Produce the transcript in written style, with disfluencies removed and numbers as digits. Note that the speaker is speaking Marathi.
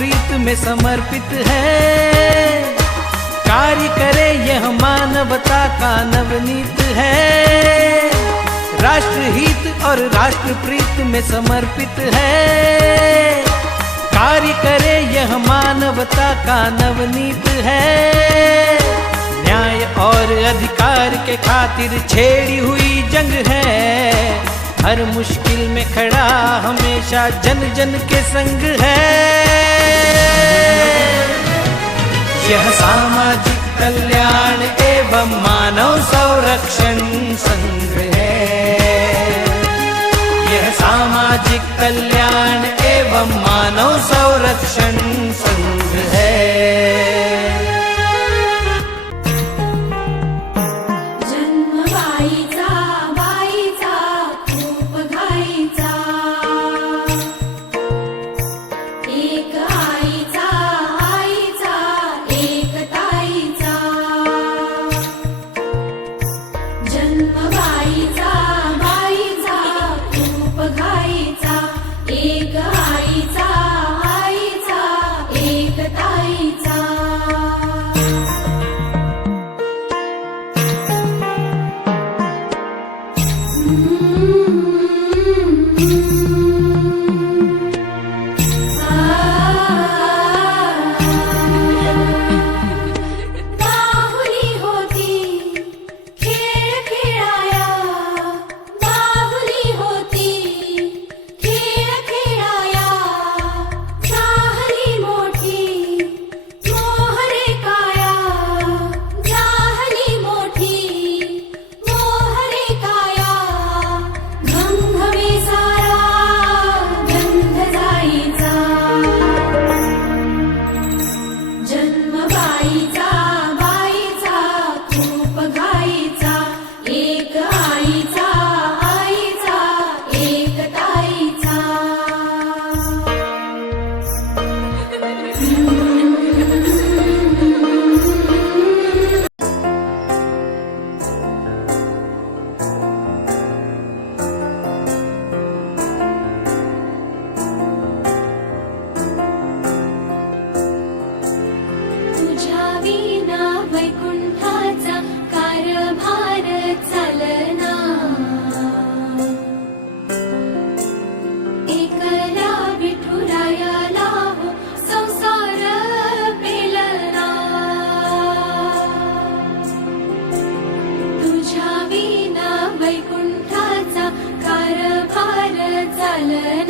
प्रीत में समर्पित है। कार्य करे यह मानवता का नवनीत है। राष्ट्रहित और राष्ट्र प्रीत में समर्पित है। कार्य करे यह मानवता का नवनीत है। न्याय और अधिकार के खातिर छेड़ी हुई जंग है। हर मुश्किल में खड़ा हमेशा जन जन के संग है। यह सामाजिक कल्याण एवं मानव संरक्षण संघ है। यह सामाजिक कल्याण एवं मानव संरक्षण संघ है। वैकुंठाचा कारभार चालना।